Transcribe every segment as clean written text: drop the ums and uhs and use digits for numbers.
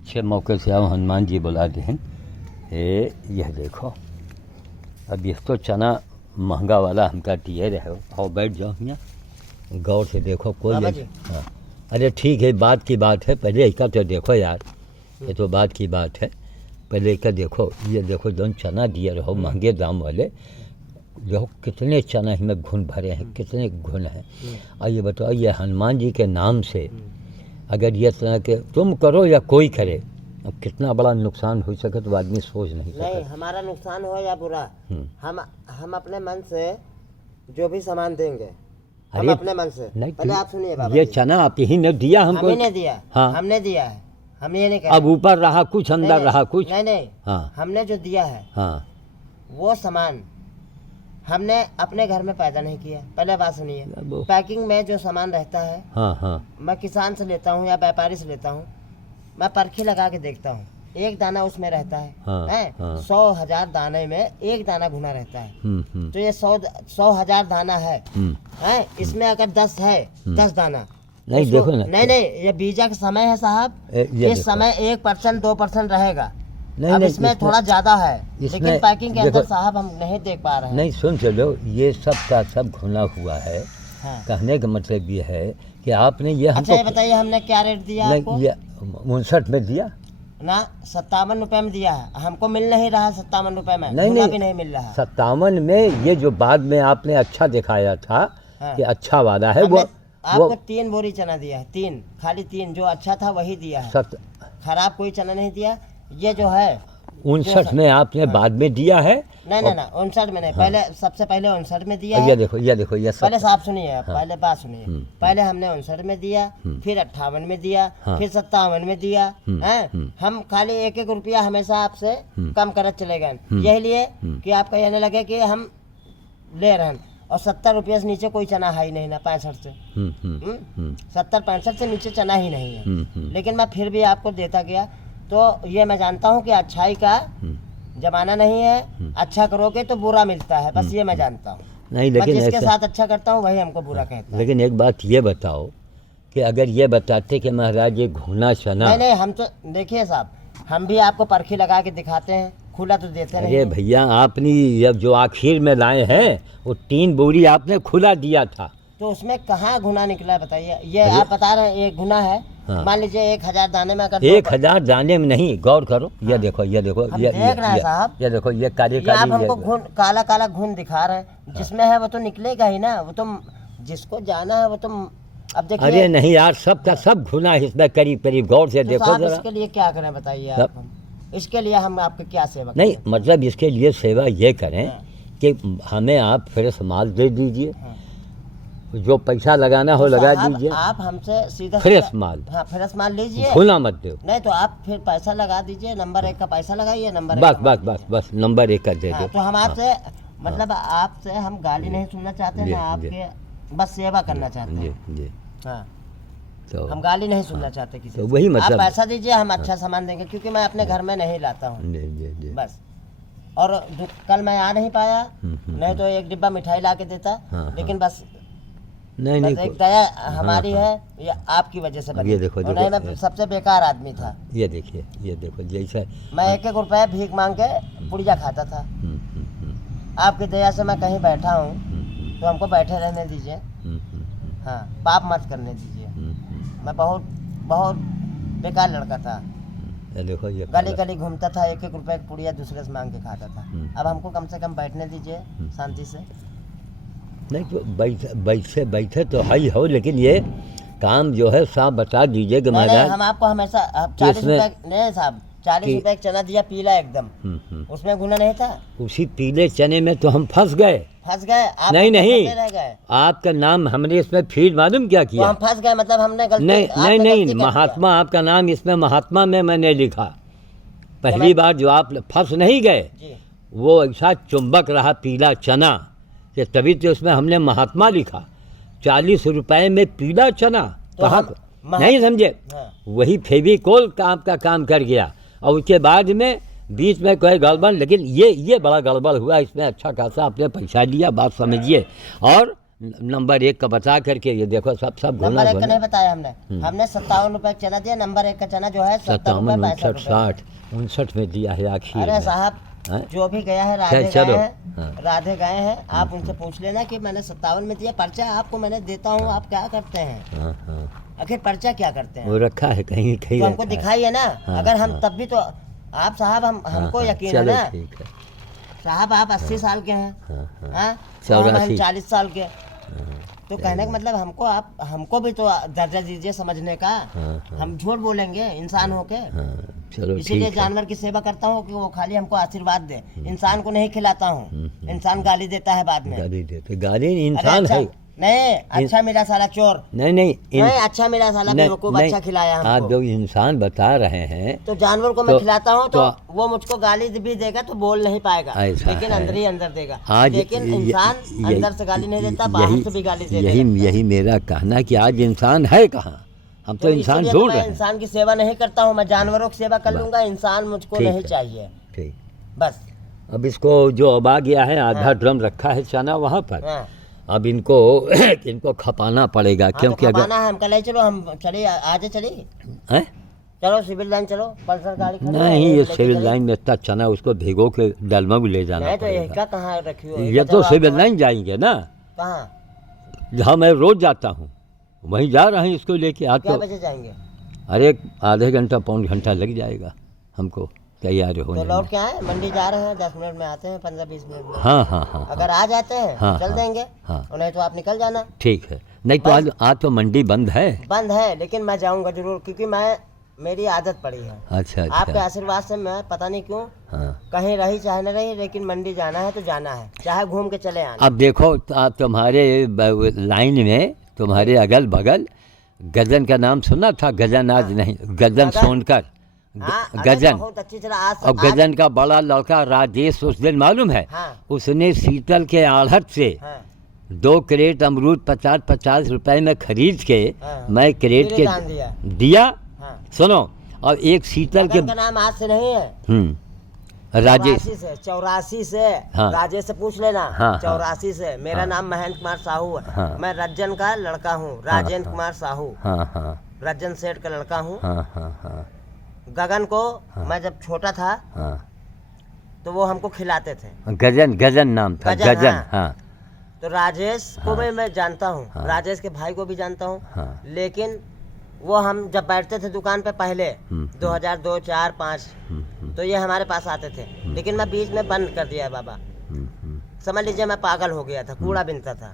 अच्छे मौके से हम हनुमान जी बुला दें। यह देखो, अब ये तो चना महंगा वाला हमका दिए रहे हो। आओ बैठ जाओ यहाँ, गौर से देखो कोई हाँ। अरे ठीक है, बात की बात है, पहले इसका तो देखो यार, ये तो बात की बात है, पहले इसका देखो। ये देखो जो चना दिए रहो महंगे दाम वाले, देखो कितने चना इसमें घुन भरे हैं, कितने घुन हैं। आइए बताओ, ये हनुमान जी के नाम से अगर ये तरह के तुम करो या कोई करे, अब कितना बड़ा नुकसान हो सके तो आदमी सोच नहीं सकता। नहीं, हमारा नुकसान हो या बुरा, हम अपने मन से जो भी सामान देंगे, हम अपने मन से। नहीं, पहले आप सुनिए बाबा, ये चना आप ही ने दिया हमको? हमने दिया। हाँ, हमने दिया है, हम ये नहीं कह। अब ऊपर रहा कुछ, अंदर रहा कुछ? नहीं, हाँ, हमने जो दिया है, हाँ, वो सामान हमने अपने घर में पैदा नहीं किया। पहले बात सुनिए, पैकिंग में जो सामान रहता है, हाँ, हाँ, मैं किसान से लेता हूँ या व्यापारी से लेता हूँ, मैं परखी लगा के देखता हूँ, एक दाना उसमें रहता है, हाँ, है, हाँ, 100,000 दाने में एक दाना घुना रहता है। तो ये 100,000 दाना है, इसमें अगर 10 है, 10 दाना नहीं, देखो ना, नहीं, ये बीजा का समय है साहब, इस समय 1% 2% रहेगा। नहीं, अब इसमें थोड़ा ज्यादा है, लेकिन पैकिंग के अंदर साहब हम नहीं देख पा रहे हैं। नहीं, सुन चलो, ये सब का सब घुना हुआ है। हाँ। कहने का मतलब ये है कि आपने ये हमको, अच्छा बताइए हमने क्या रेट दिया आपको? 59 में दिया ना, 57 रुपए में दिया है, हमको मिल नहीं रहा 57 रुपए में। नहीं, भी नहीं मिल रहा 57 में। ये जो बाद में आपने अच्छा दिखाया था, हाँ, कि अच्छा वादा है, वो आपको 3 बोरी चना दिया है, 3, खाली 3, जो अच्छा था वही दिया है, खराब कोई चना नहीं दिया। ये जो है 59 में आपने, हाँ, बाद में दिया है? नहीं, 59 में नहीं, हाँ, पहले सबसे पहले 59 में दिया। ये देखो, ये देखो, ये पहले साहब सुनिए, हाँ, पहले बात सुनिए, पहले हमने 59 में दिया, फिर 58 में दिया, हाँ, फिर 57 में दिया, हैं? हम खाली 1-1 रुपया हमेशा आपसे कम करत चले गए, यही लिए कि आपका कहने लगे कि हम ले रहे हैं। और 70 रुपये से नीचे कोई चना है ही नहीं ना, 65 से 70-65 से नीचे चना ही नहीं है। लेकिन मैं फिर भी आपको देता गया। तो ये मैं जानता हूँ कि अच्छाई का जमाना नहीं है, अच्छा करोगे तो बुरा मिलता है, बस ये मैं जानता हूँ। नहीं, लेकिन मैं जिसके साथ अच्छा करता हूँ वही हमको बुरा कहता है। लेकिन एक बात ये बताओ कि अगर ये बताते कि महाराज ये घुना चना, नहीं, हम तो देखिए साहब, हम भी आपको परखी लगा के दिखाते हैं, खुला तो देते नहीं। अरे भैया, आपने जब जो आखिर में लाए हैं वो 3 बोरी आपने खुला दिया था, तो उसमें कहाँ घुना निकला है बताइए? ये आप बता रहे हैं एक घुना है, हाँ, मान लीजिए 1000 दाने में, अगर 1000 दाने में नहीं, गौर करो, हाँ, ये देखो, ये देखो, ये देख रहे हैं साहब, ये देखो, ये काले काले, आप हमको घुन, काला काला घुन दिखा रहे हैं, हाँ, जिसमें है वो तो निकलेगा ही ना, वो तो जिसको जाना है वो तो। अब देखिए, अरे नहीं यार, सब का सब घुना है इसमें, करीब करीब, गौर से देखो जरा। इसके लिए क्या करें बताइए आप? इसके लिए हम आपके क्या सेवा नहीं, मतलब इसके लिए सेवा ये करें, हाँ, कि हमें आप फ्रेश माल दे दीजिए, हाँ, जो पैसा लगाना हो लगा दीजिए। आप हमसे सीधा फ्रेश माल, हाँ, फ्रेश माल लीजिए, खुला मत दो। नहीं तो आप फिर पैसा लगा दीजिए, नंबर 1 का पैसा लगाइए, नंबर बस नंबर 1 का दे दो। तो हम आपसे, मतलब आपसे हम गाली नहीं सुनना चाहते ना, आपके बस सेवा करना चाहते हैं, हाँ, तो हम गाली नहीं सुनना चाहते किसी से। वही मतलब, आप पैसा दीजिए, हम अच्छा सामान देंगे, क्योंकि मैं अपने घर में नहीं लाता हूँ बस। और कल मैं आ नहीं पाया, नहीं तो 1 डिब्बा मिठाई ला के देता, लेकिन बस नहीं, एक दया हमारी है, ये आपकी वजह से बनी। ये देखो, नहीं, मैं सबसे बेकार आदमी था। ये देखिए, ये देखो, जैसे मैं 1-1 रुपया भीख मांग के पुड़िया खाता था। आपकी दया से मैं कहीं बैठा हूँ, तो हमको बैठे रहने दीजिए, हाँ, पाप मत करने दीजिए। मैं बहुत बहुत बेकार लड़का था, देखो, ये गली गली घूमता था, 1-1 रुपये की पुड़िया दूसरे से मांग के खाता था। अब हमको कम से कम बैठने दीजिए शांति से। नहीं तो बैठे तो है ही हो, लेकिन ये काम जो है साहब बता दीजिए कि महाराज, हम आपको हमेशा 40 रुपये नहीं साहब, 40 रुपये का चना दिया पीला एकदम, उसमें गुना नहीं था। उसी पीले चने में तो हम फंस गए। आप नहीं, आपका नाम हमने इसमें फिर मालूम क्या किया, तो हम फंस गए, मतलब हमने गलती, नहीं, महात्मा आपका नाम इसमें महात्मा में मैंने लिखा। पहली बार जो आप फंस नहीं गए, वो ऐसा चुंबक रहा पीला चना, कि तभी तो उसमें हमने महात्मा लिखा। 40 रुपए में पीला चना, तो हम नहीं समझे, हाँ, वही फेविकोल का काम कर गया। और उसके बाद में बीच में कोई गड़बड़, लेकिन ये बड़ा गड़बड़ हुआ इसमें। अच्छा खासा आपने पैसा लिया, बात समझिए, और नंबर 1 का बता करके ये देखो सब नंबर घोड़ा 1 का नहीं बताया हमने। हमने 57 रुपए का चना दिया। नंबर 1 का चना जो है 70 रुपए 57, 62 59, 59 में दिया है आखिर अरे में। साहब हाँ? जो भी गया है राधे चलो, गए हाँ। हैं, राधे गए हैं। आप उनसे पूछ लेना कि मैंने 57 में दिया। पर्चा आपको मैंने देता हूँ, आप क्या करते हैं? हाँ हाँ, आखिर पर्चा क्या करते हैं? वो रखा है कहीं कहीं तो हमको रखा है। दिखाइए ना। हाँ, अगर हम हाँ। तब भी तो आप साहब हमको हाँ, यकीन है चलो ना ठीक है। साहब। आप 80 साल के हैं, हाँ हाँ, हाँ? और हम 84। 40 साल के। तो कहने का मतलब हमको भी तो दर्जा दीजिए समझने का। हाँ, हम झूठ बोलेंगे इंसान होके? हाँ, चलो इसीलिए ठीक है। जानवर की सेवा करता हूँ कि वो खाली हमको आशीर्वाद दे। इंसान को नहीं खिलाता हूँ। इंसान गाली देता है बाद में। गाली देते, गाली अरे इंसान अच्छा, है। नहीं अच्छा मिला साला चोर। नहीं नहीं नहीं अच्छा मिला साला बेवकूफ, अच्छा खिलाया आप हमको। जो इंसान बता रहे हैं तो जानवर को मैं तो- खिलाता हूँ तो तो- वो मुझको गाली भी देगा तो बोल नहीं पाएगा, ऐसा लेकिन है। अंदर ही अंदर देगा। आज लेकिन इंसान अंदर से गाली नहीं देता, बाहर से भी गाली दे यही देता। यही मेरा कहना कि आज इंसान है कहाँ। हम तो इंसान इसीलिए तो ढूंढ मैं रहे हैं। इंसान की सेवा नहीं करता हूँ। मैं जानवरों की सेवा कर लूंगा, इंसान मुझको ठीक नहीं है। चाहिए। ठीक, बस अब इसको जो अब आ गया है आधा ड्रम रखा है चना वहाँ पर। हाँ। अब इनको खपाना पड़ेगा हाँ, क्योंकि तो अगर खपाना है हमका ले चलो, हम चलिए आजे चलिए, हैं? चलो सिविल लाइन चलो, पल्सर गाड़ी खड़ी है, नहीं ये लेके सिविल चलिए। लाइन में इतना चना उसको भिगो के डलमा भी ले जाना नहीं तो यही पड़ेगा। का कहाँ रखी हो? ये तो सिविल लाइन जाएंगे ना, कहाँ जहाँ मैं रोज जाता हूँ वहीं जा रहे हैं इसको लेके। आज क्या तो बजे जाएंगे? अरे आधे घंटा पौन घंटा लग जाएगा हमको तैयार तो होने में। लौट के आए, मंडी जा रहे हैं, 10 मिनट में आते हैं, 15-20 मिनट में। हाँ हाँ हाँ, अगर आ जाते हैं हाँ, तो चल हाँ, देंगे, हाँ। और नहीं तो आप निकल जाना। ठीक है। नहीं तो आज तो मंडी बंद है। बंद है लेकिन मैं जाऊंगा जरूर, क्योंकि मेरी आदत पड़ी है। अच्छा आपके अच्छा, आशीर्वाद से मैं पता नहीं क्यों हाँ। कहीं रही चाहे न रही, लेकिन मंडी जाना है तो जाना है, चाहे घूम के चले आना। अब देखो तुम्हारे लाइन में तुम्हारे अगल बगल गजन का नाम सुना था? गजन आज नहीं, गजन सोनकर। हाँ, अरे गजन बहुत अच्छी तरह आज और गजन का बड़ा लड़का राजेश उस दिन मालूम है हाँ, उसने शीतल के आढ़त से हाँ, 2 क्रेट अमरूद 50-50 रुपए में खरीद के हाँ। मैं क्रेट मेरे के दान दिया। दिया। हाँ। सुनो, और एक शीतल के गगन का नाम आज से नहीं है, राजेश 84 से हाँ। राजेश से पूछ लेना। हाँ, हाँ। 84 से। मेरा नाम महेंद्र कुमार साहू है। हाँ। मैं रज्जन का लड़का हूँ, राजेंद्र कुमार साहू। हाँ हाँ रज्जन सेठ का लड़का हूँ। हाँ हाँ हाँ गगन को मैं जब छोटा था हाँ, तो वो हमको खिलाते थे। गजन नाम था, गजन, गजन। हाँ। हाँ तो राजेश को भी मैं जानता हूँ, हाँ। राजेश के भाई को भी जानता हूँ। हाँ। लेकिन वो हम जब बैठते थे दुकान पे पहले 2002, 4, 5 तो ये हमारे पास आते थे, लेकिन मैं बीच में बंद कर दिया है बाबा। समझ लीजिए मैं पागल हो गया था, कूड़ा बिनता था।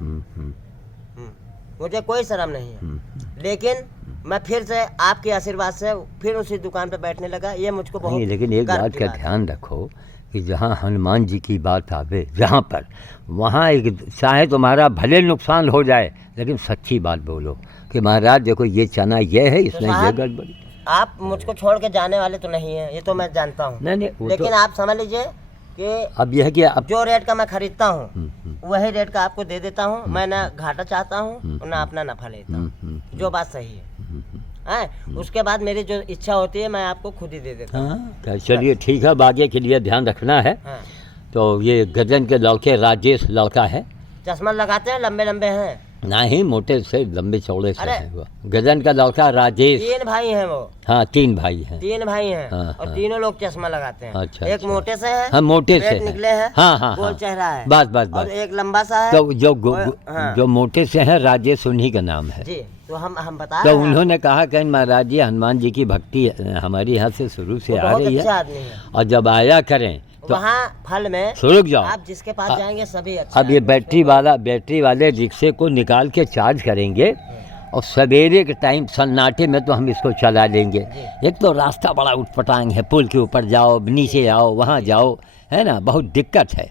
मुझे कोई शर्म नहीं है, लेकिन मैं फिर से आपके आशीर्वाद से फिर उसी दुकान पे बैठने लगा। ये मुझको बहुत नहीं, लेकिन एक गर्व बात की का बात है। ध्यान रखो कि जहाँ हनुमान जी की बात आवे जहाँ पर, वहाँ एक चाहे तुम्हारा भले नुकसान हो जाए लेकिन सच्ची बात बोलो कि महाराज देखो ये चना ये है, इसमें ये साहब, गड़बड़ी। आप मुझको छोड़ के जाने वाले तो नहीं है, ये तो मैं जानता हूँ। नहीं नहीं, वो लेकिन तो आप समझ लीजिए कि अब यह है कि अब जो रेट का मैं खरीदता हूँ वही रेट का आपको दे देता हूँ। मैं ना घाटा चाहता हूँ ना अपना नफा लेता हूँ, जो बात सही है। उसके बाद मेरी जो इच्छा होती है मैं आपको खुद ही दे देता हूँ। हाँ, तो चलिए ठीक है, अब आगे के लिए ध्यान रखना है। हाँ। तो ये गजन के लड़के राजेश लड़का है, चश्मा लगाते हैं, लंबे लंबे हैं, ना ही मोटे से लंबे चौड़े से अरे! है वो। गजन का लड़का राजेश। 3 भाई हैं वो, हाँ 3 भाई हैं। 3 भाई हैं। हाँ, और हाँ। तीनों लोग चश्मा लगाते हैं। अच्छा, एक अच्छा। मोटे से है, हाँ मोटे से पेट है। निकले हैं, हाँ हाँ गोल हाँ, चेहरा है, बस बस और बस। एक लंबा सा है। तो हाँ। जो मोटे से है राजेश उन्हीं का नाम है। जी, तो हम बता तो रहे हैं। उन्होंने कहा कि महाराज जी हनुमान जी की भक्ति हमारे यहाँ से शुरू से वो आ बहुत रही अच्छा है, आदमी है। और जब आया करें तो वहाँ फल में रुक जाओ। आप जिसके पास जाएंगे सभी अच्छा अब ये है। बैटरी वाले रिक्शे को निकाल के चार्ज करेंगे और सवेरे के टाइम सन्नाटे में तो हम इसको चला लेंगे। एक तो रास्ता बड़ा उटपटांग है, पुल के ऊपर जाओ, नीचे आओ, वहाँ जाओ, है ना, बहुत दिक्कत है,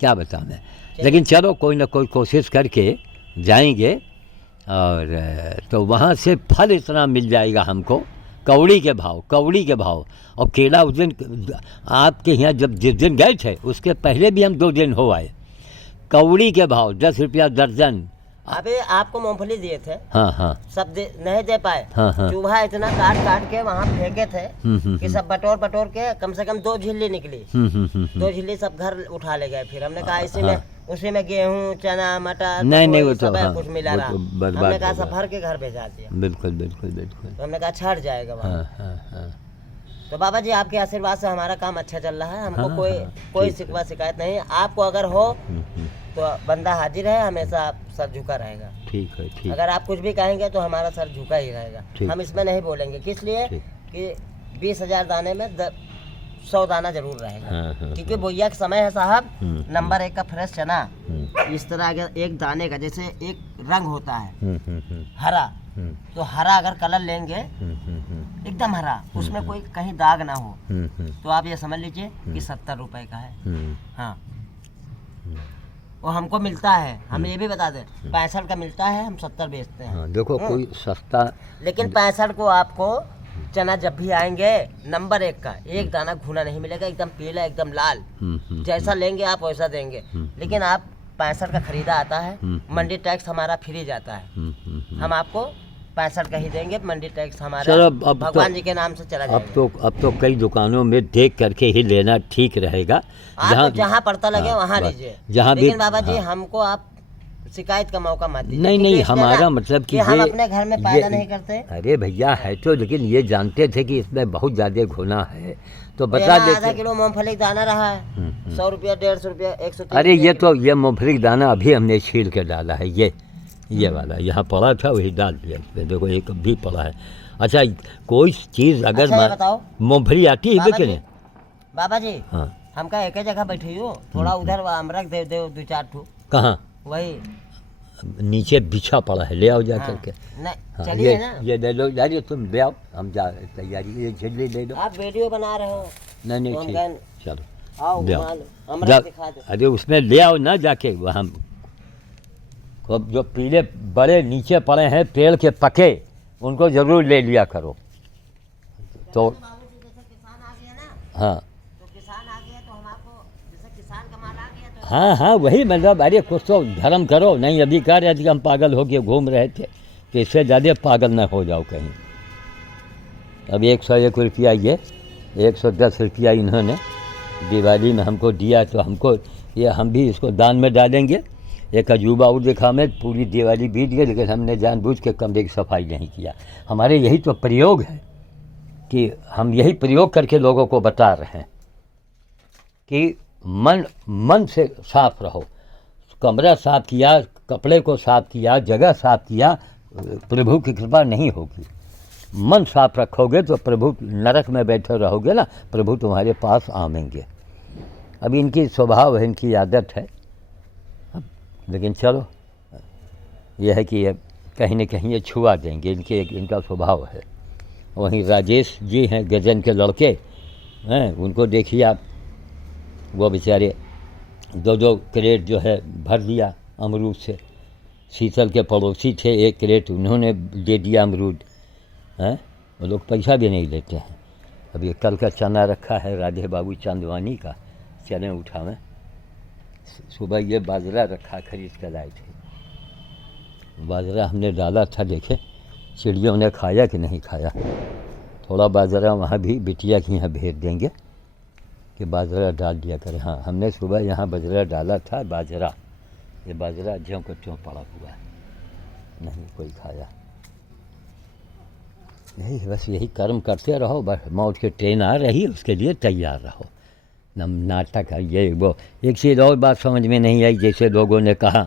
क्या बताऊँ मैं। लेकिन चलो कोई ना कोई कोशिश करके जाएंगे, और तो वहाँ से फल इतना मिल जाएगा हमको, कौड़ी के भाव। और केला उस दिन आपके यहाँ जब जिस दिन गए थे उसके पहले भी हम 2 दिन हो आए, कौड़ी के भाव 10 रुपया दर्जन, अभी आपको मूंगफली दिए थे, हाँ हाँ सब नहीं दे पाए। हाँ हाँ चूहा इतना काट काट के वहाँ फेंके थे कि सब बटोर बटोर के कम से कम 2 झिल्ली निकली। 2 झिल्ली सब घर उठा ले गए। फिर हमने कहा इसी में उसी में गेहूँ चना मटर नहीं वो तो सब हाँ, कुछ मिला वो रहा। तो बर्बाद हमने कहा होगा। सब भर के घर भेजा दिया। बिल्कुल बिल्कुल बिल्कुल। तो हमने कहा छट जाएगा वहाँ। हाँ हाँ हाँ तो बाबा जी आपके आशीर्वाद से हमारा काम अच्छा चल रहा है। हमको हाँ, कोई हाँ, कोई ठीक है। शिकवा शिकायत नहीं। आपको अगर हो हम्म। तो बंदा हाजिर है, हमेशा आप सर झुका रहेगा। ठीक है ठीक। अगर आप कुछ भी कहेंगे तो हमारा सर झुका ही रहेगा। ठीक। हम इसमें नहीं बोलेंगे। किस लिए ठीक। कि 20,000 दाने में 100 दाना जरूर रहेगा। हाँ हाँ क्योंकि बोइया का समय है साहब। हम्म, नंबर 1 का फ्रेश चना हम्म, इस तरह अगर एक दाने का जैसे एक रंग होता है हम्म, हरा, हम्म, तो हरा अगर कलर लेंगे हम्म, एकदम हरा, उसमें कोई कहीं दाग ना हो, हम्म, तो आप ये समझ लीजिए कि 70 रुपए का है। हम्म, हाँ, वो हमको मिलता है। हम ये भी बता दें 65 का मिलता है, हम 70 बेचते हैं। हाँ देखो कोई सस्ता। लेकिन 65 को आपको चना जब भी आएंगे नंबर 1 का एक दाना घुना नहीं मिलेगा, एकदम पीला एकदम लाल। जैसा लेंगे आप वैसा देंगे। लेकिन आप 65 का खरीदा आता है, मंडी टैक्स हमारा फ्री जाता है। हम आपको 65 का ही देंगे। मंडी टैक्स हमारा चलो अब भगवान जी के नाम से चला जाएगा। अब तो कई दुकानों में देख करके ही लेना ठीक रहेगा। आपको जहाँ पड़ता लगे हाँ, वहाँ बस, लीजिए। जहाँ भी। लेकिन बाबा जी हाँ, हमको आप शिकायत का मौका मत दीजिए। नहीं क्योंकि नहीं इसमें हमारा ना मतलब कि हम ये अपने घर में पैदा नहीं करते। अरे भैया है तो, लेकिन ये जानते थे कि इसमें बहुत ज़्यादा घुना है तो बता यहाँ आधा देते। किलो मूंगफली का दाना रहा है 100 रुपया 150 रुपया 130। अरे ये तो ये मूंगफली का दाना अभी हमने छील के डाला है। ये वाला यहाँ पड़ा था वही डाल दिया इसमें। देखो एक भी पड़ा है। अच्छा कोई चीज़ अगर अच्छा, ये बताओ मूंगफली आती है बाबा कि जी, नहीं? बाबा जी हाँ हमका एक ही जगह बैठी हो, थोड़ा उधर अमरक दे दो 2-4 ठू। कहाँ? वही नीचे बिछा पड़ा है, ले आओ जा हाँ, करके। नहीं हाँ, चलिए ना। ये ले लो यार, ये तुम ले आओ, हम जा तैयारी। ये झिल्ली ले लो। आप वीडियो बना रहे हो नहीं तो हम ठीक, कहें चलो आओ ले घुमा आओ। लो, अमरक दिखा दो। अरे उसमें ले आओ ना जाके वहाँ। अब जो पीले बड़े नीचे पड़े हैं पेड़ के पके, उनको ज़रूर ले लिया करो। तो बाबूजी जैसे किसान आ गया ना, हाँ तो किसान आ गया तो हम आपको जैसे किसान का माल आ गया तो हाँ हाँ वही मतलब। अरे कुछ तो धर्म करो। नहीं अभी कह रहे थे कि हम पागल हो के घूम रहे थे, कि इससे ज़्यादा पागल ना हो जाओ कहीं। अब 101 रुपया ये 110 रुपया इन्होंने दिवाली में हमको दिया, तो हमको ये हम भी इसको दान में डालेंगे। एक अजूबा और देखा, हमें पूरी दिवाली बीत गई लेकिन हमने जानबूझ के कमरे की सफाई नहीं किया। हमारे यही तो प्रयोग है कि हम यही प्रयोग करके लोगों को बता रहे हैं कि मन से साफ रहो। कमरा साफ किया, कपड़े को साफ किया, जगह साफ किया, प्रभु की कृपा नहीं होगी। मन साफ रखोगे तो प्रभु, नरक में बैठे रहोगे ना, प्रभु तुम्हारे पास आवेंगे। अब इनकी स्वभाव है, इनकी आदत है। लेकिन चलो यह है कि ये कहीं न कहीं ये छुआ देंगे, इनका स्वभाव है। वहीं राजेश जी हैं गजन के लड़के हैं, उनको देखिए आप, वो बेचारे 2-2 क्रेट जो है भर दिया अमरूद से। शीतल के पड़ोसी थे, 1 क्रेट उन्होंने दे दिया अमरूद। हैं वो लोग पैसा भी नहीं लेते हैं। अब ये कल का चना रखा है राधे बाबू चांदवानी का, चने उठावें। सुबह ये बाजरा रखा, खरीद कर लाए थे। बाजरा हमने डाला था, देखे चिड़ियों ने खाया कि नहीं खाया। थोड़ा बाजरा वहाँ भी बिटिया के यहाँ भेज देंगे कि बाजरा डाल दिया करें। हाँ हमने सुबह यहाँ बाजरा डाला था। बाजरा, ये बाजरा ज्यों का त्यों पड़ा हुआ है, नहीं कोई खाया। यही बस, यही कर्म करते रहो बस। मौत की ट्रेन आ रही है, उसके लिए तैयार रहो। नाटक है ये वो। एक चीज़ और बात समझ में नहीं आई, जैसे लोगों ने कहा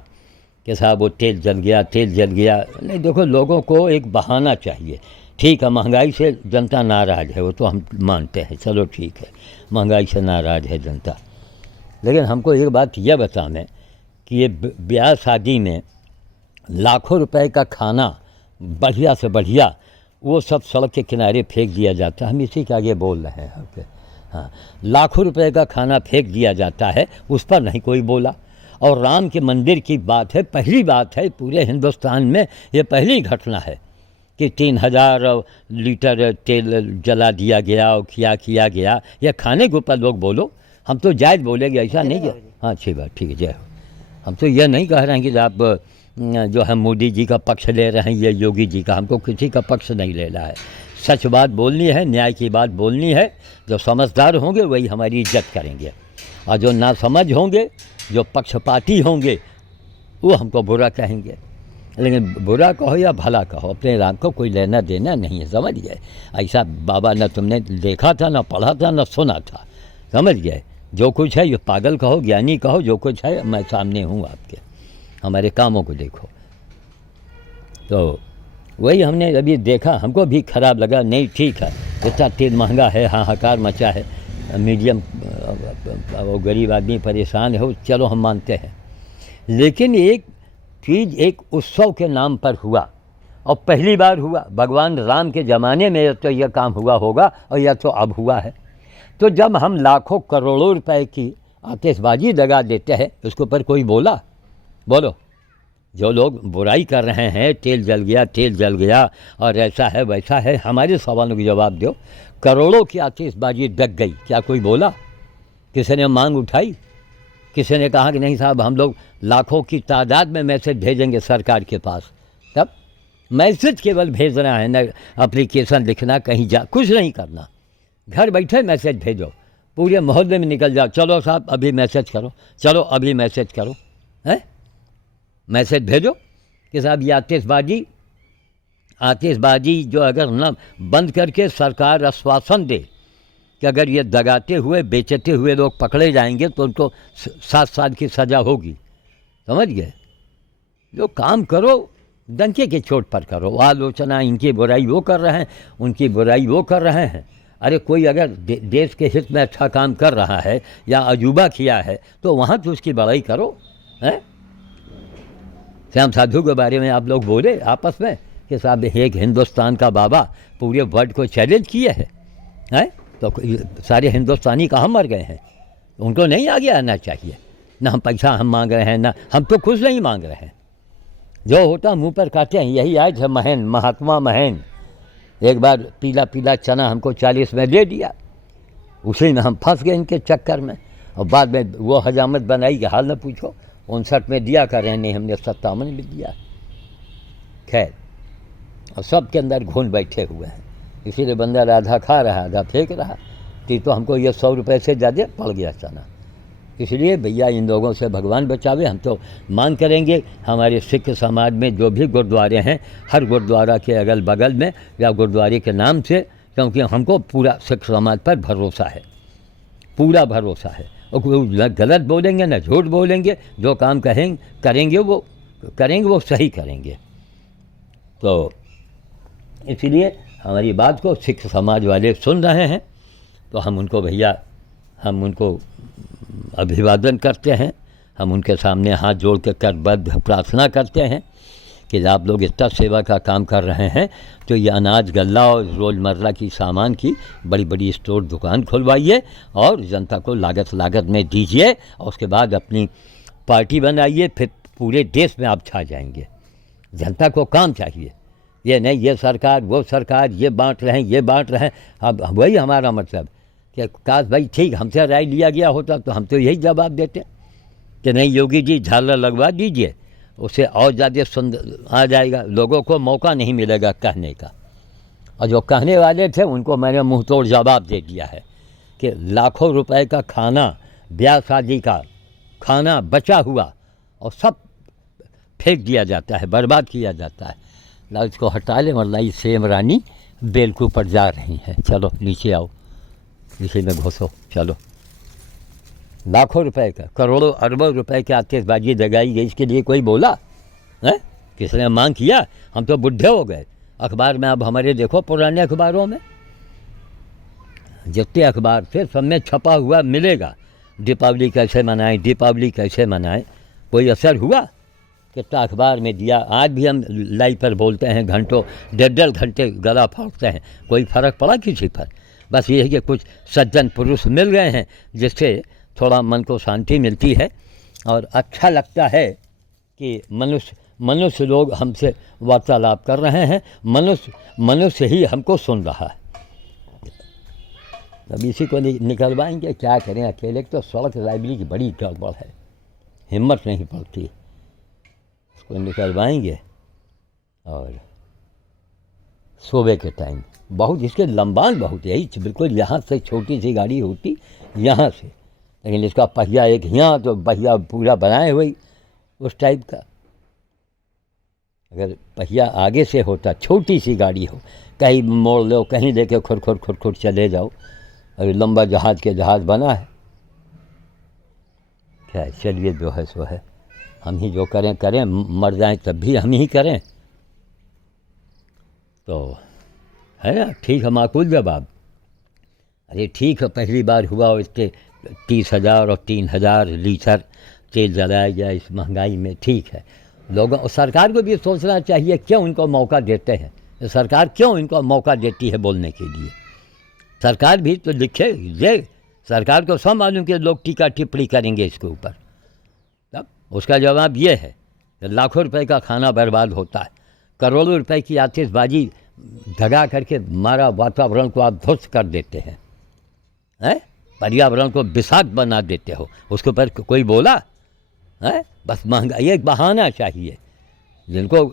कि साहब वो तेल जल गया, तेल जल गया। नहीं देखो, लोगों को एक बहाना चाहिए। ठीक है महंगाई से जनता नाराज़ है, वो तो हम मानते हैं, चलो ठीक है महंगाई से नाराज़ है जनता। लेकिन हमको एक बात यह बताने कि ये ब्याह शादी में लाखों रुपए का खाना बढ़िया से बढ़िया वो सब सड़क के किनारे फेंक दिया जाता है। हम इसी के आगे बोल रहे हैं आपके। हाँ, लाखों रुपए का खाना फेंक दिया जाता है, उस पर नहीं कोई बोला। और राम के मंदिर की बात है, पहली बात है पूरे हिंदुस्तान में, ये पहली घटना है कि 3000 लीटर तेल जला दिया गया और क्या किया गया। यह खाने के ऊपर लोग बोलो, हम तो जायज़ बोलेंगे, ऐसा नहीं है। हाँ अच्छी बात, ठीक है, जय हो। हम तो यह नहीं कह रहे हैं कि आप जो है मोदी जी का पक्ष ले रहे हैं, ये योगी जी का, हमको किसी का पक्ष नहीं लेना है। सच बात बोलनी है, न्याय की बात बोलनी है। जो समझदार होंगे वही हमारी इज्जत करेंगे, और जो नासमझ होंगे, जो पक्षपाती होंगे, वो हमको बुरा कहेंगे। लेकिन बुरा कहो या भला कहो, अपने राम को कोई लेना देना नहीं है, समझ गए। ऐसा बाबा न तुमने देखा था, न पढ़ा था, न सुना था, समझ गए। जो कुछ है, ये पागल कहो, ज्ञानी कहो, जो कुछ है मैं सामने हूँ आपके, हमारे कामों को देखो। तो वही हमने अभी देखा, हमको भी ख़राब लगा। नहीं ठीक है, इतना तेल महंगा है, हाहाकार मचा है, मीडियम वो गरीब आदमी परेशान है, चलो हम मानते हैं। लेकिन एक चीज़ एक उत्सव के नाम पर हुआ, और पहली बार हुआ। भगवान राम के ज़माने में तो यह काम हुआ होगा, और यह तो अब हुआ है। तो जब हम लाखों करोड़ों रुपए की आतिशबाजी लगा देते हैं, उसके ऊपर कोई बोला? बोलो। जो लोग बुराई कर रहे हैं, तेल जल गया, तेल जल गया, और ऐसा है वैसा है, हमारे सवालों के जवाब दो। करोड़ों की आतिशबाजी डग गई, क्या कोई बोला? किसी ने मांग उठाई? किसी ने कहा कि नहीं साहब, हम लोग लाखों की तादाद में मैसेज भेजेंगे सरकार के पास? तब मैसेज केवल भेजना है, न एप्लीकेशन लिखना, कहीं जा कुछ नहीं करना। घर बैठे मैसेज भेजो, पूरे मोहल्ले में निकल जाओ, चलो साहब अभी मैसेज करो, चलो अभी मैसेज करो, हैं? मैसेज भेजो कि साहब ये आतिशबाजी जो अगर न बंद करके सरकार आश्वासन दे कि अगर ये दगाते हुए, बेचते हुए लोग पकड़े जाएंगे तो उनको 7 साल की सज़ा होगी, समझ गए। जो काम करो डंके के चोट पर करो। आलोचना, इनकी बुराई वो कर रहे हैं, उनकी बुराई वो कर रहे हैं। अरे कोई अगर देश के हित में अच्छा काम कर रहा है या अजूबा किया है तो वहाँ तो उसकी बड़ाई करो, हैं? श्याम साधु के बारे में आप लोग बोले आपस में कि साहब एक हिंदुस्तान का बाबा पूरे वर्ल्ड को चैलेंज किए हैं, तो सारे हिंदुस्तानी कहाँ मर गए हैं? उनको नहीं आगे आना चाहिए। ना हम पैसा हम मांग रहे हैं, ना हम तो कुछ नहीं मांग रहे हैं। जो होता मुंह पर काटे हैं। यही आज है महन, महात्मा महन। एक बार पीला पीला चना हमको 40 में दे दिया, उसी में हम फंस गए इनके चक्कर में, और बाद में वो हजामत बनाई कि हाल न पूछो। 59 में दिया कर रहे, नहीं हमने 57 में दिया। खैर, और सब के अंदर घुन बैठे हुए हैं, इसीलिए बंदा आधा खा रहा आधा फेंक रहा। तो हमको ये 100 रुपये से ज़्यादा पड़ गया चना। इसलिए भैया इन लोगों से भगवान बचावे। हम तो मांग करेंगे हमारे सिख समाज में जो भी गुरुद्वारे हैं, हर गुरुद्वारा के अगल बगल में या गुरुद्वारे के नाम से, क्योंकि हमको पूरा सिख समाज पर भरोसा है, पूरा भरोसा है। और न गलत बोलेंगे न झूठ बोलेंगे, जो काम करेंगे वो सही करेंगे। तो इसलिए हमारी बात को सिख समाज वाले सुन रहे हैं, तो हम उनको भैया हम उनको अभिवादन करते हैं। हम उनके सामने हाथ जोड़ के करबद्ध प्रार्थना करते हैं कि आप लोग इतना सेवा का काम कर रहे हैं, तो ये अनाज गल्ला और रोज़मर्रा की सामान की बड़ी बड़ी स्टोर दुकान खुलवाइए और जनता को लागत में दीजिए, और उसके बाद अपनी पार्टी बनाइए, फिर पूरे देश में आप छा जाएंगे। जनता को काम चाहिए, ये नहीं ये सरकार वो सरकार, ये बांट रहे हैं ये बांट रहे हैं। अब वही हमारा मतलब कि काश भाई ठीक हमसे राय लिया गया होता तो हम तो यही जवाब देते कि नहीं योगी जी झालर लगवा दीजिए, उससे और ज़्यादा सुंदर आ जाएगा, लोगों को मौका नहीं मिलेगा कहने का। और जो कहने वाले थे उनको मैंने मुँह तोड़ जवाब दे दिया है कि लाखों रुपए का खाना, ब्याह शादी का खाना बचा हुआ और सब फेंक दिया जाता है, बर्बाद किया जाता है। ला इसको हटा ले, वरना ये सेम रानी बेलकू पर जा रही हैं। चलो नीचे आओ, नीचे में घुसो, चलो। लाखों रुपए का, करोड़ों अरबों रुपए की आतिशबाजी लगाई गई, इसके लिए कोई बोला है? किसने मांग किया? हम तो बुढ़े हो गए। अखबार में अब हमारे देखो, पुराने अखबारों में जितने अखबार थे सब में छपा हुआ मिलेगा दीपावली कैसे मनाएं, दीपावली कैसे मनाएं। कोई असर हुआ? कितना अखबार में दिया। आज भी हम लाइव पर बोलते हैं, घंटों 1.5 घंटे गला फाड़ते हैं, कोई फ़र्क पड़ा किसी पर? बस ये है कि कुछ सज्जन पुरुष मिल गए हैं जिससे थोड़ा मन को शांति मिलती है और अच्छा लगता है कि मनुष्य लोग हमसे वार्तालाप कर रहे हैं, मनुष्य ही हमको सुन रहा है। अब इसी को निकलवाएंगे, क्या करें अकेले। तो सड़क लाइब्रेरी की बड़ी गड़बड़ है, हिम्मत नहीं पड़ती। इसको निकलवाएंगे और सुबह के टाइम बहुत इसके लंबान बहुत यही बिल्कुल यहाँ से छोटी सी गाड़ी होती यहाँ से, लेकिन इसका पहिया एक यहाँ तो पहिया पूरा बनाए हुई उस टाइप का। अगर पहिया आगे से होता, छोटी सी गाड़ी हो, कहीं मोड़ लो, कहीं लेके खुर चले जाओ, और लंबा जहाज़ के जहाज़ बना है। क्या चलिए जो है सो है, हम ही जो करें करें, मर जाएं तब भी हम ही करें, तो है ना ठीक है, माकूल जवाब। अरे ठीक है, पहली बार हुआ और इसके 30,000 और 3,000 लीटर तेल जलाया गया इस महंगाई में, ठीक है। लोगों और सरकार को भी सोचना चाहिए क्यों इनको मौका देते हैं, सरकार क्यों इनको मौका देती है बोलने के लिए। सरकार भी तो लिखे, ये सरकार को सब मालूम कि लोग टीका टिप्पणी करेंगे इसके ऊपर, तब उसका जवाब ये है कि लाखों रुपए का खाना बर्बाद होता है, करोड़ों रुपए की आतिशबाजी धगा करके हमारा वातावरण को आप ध्वस्त कर देते हैं, पर्यावरण को विषाक्त बना देते हो। उसके ऊपर कोई बोला है? बस महंगाई एक बहाना चाहिए, जिनको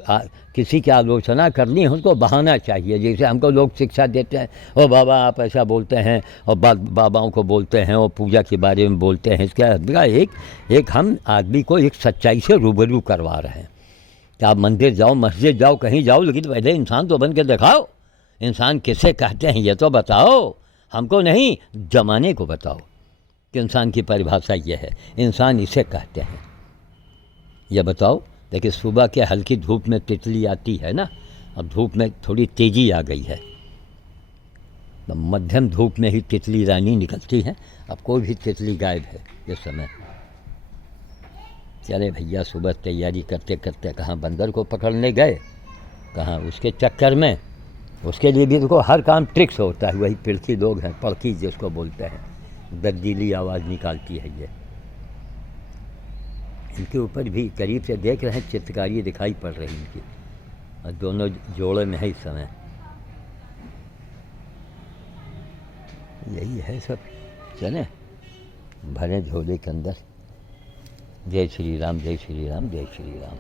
किसी की आलोचना करनी है उनको बहाना चाहिए। जैसे हमको लोग शिक्षा देते हैं, ओ बाबा आप ऐसा बोलते हैं, और बाबाओं को बोलते हैं, और पूजा के बारे में बोलते हैं। इसका एक हम आदमी को एक सच्चाई से रूबरू करवा रहे हैं कि आप मंदिर जाओ, मस्जिद जाओ, कहीं जाओ, लेकिन पहले इंसान तो बन के दिखाओ। इंसान किसे कहते हैं ये तो बताओ, हमको नहीं जमाने को बताओ कि इंसान की परिभाषा ये है, इंसान इसे कहते हैं, ये बताओ। देखिए सुबह के हल्की धूप में तितली आती है ना, अब धूप में थोड़ी तेज़ी आ गई है, तो मध्यम धूप में ही तितली रानी निकलती है। अब कोई भी तितली गायब है इस समय। चले भैया सुबह तैयारी करते करते कहाँ बंदर को पकड़ने गए, कहाँ उसके चक्कर में। उसके लिए भी देखो हर काम ट्रिक्स होता है। वही पिड़की लोग हैं, पड़की जिसको बोलते हैं, दर्जीली आवाज़ निकालती है ये। इनके ऊपर भी करीब से देख रहे हैं, चित्रकारी दिखाई पड़ रही इनकी, और दोनों जोड़े में है इस समय। यही है सब, चले भरे झोले के अंदर। जय श्री राम, जय श्री राम, जय श्री राम।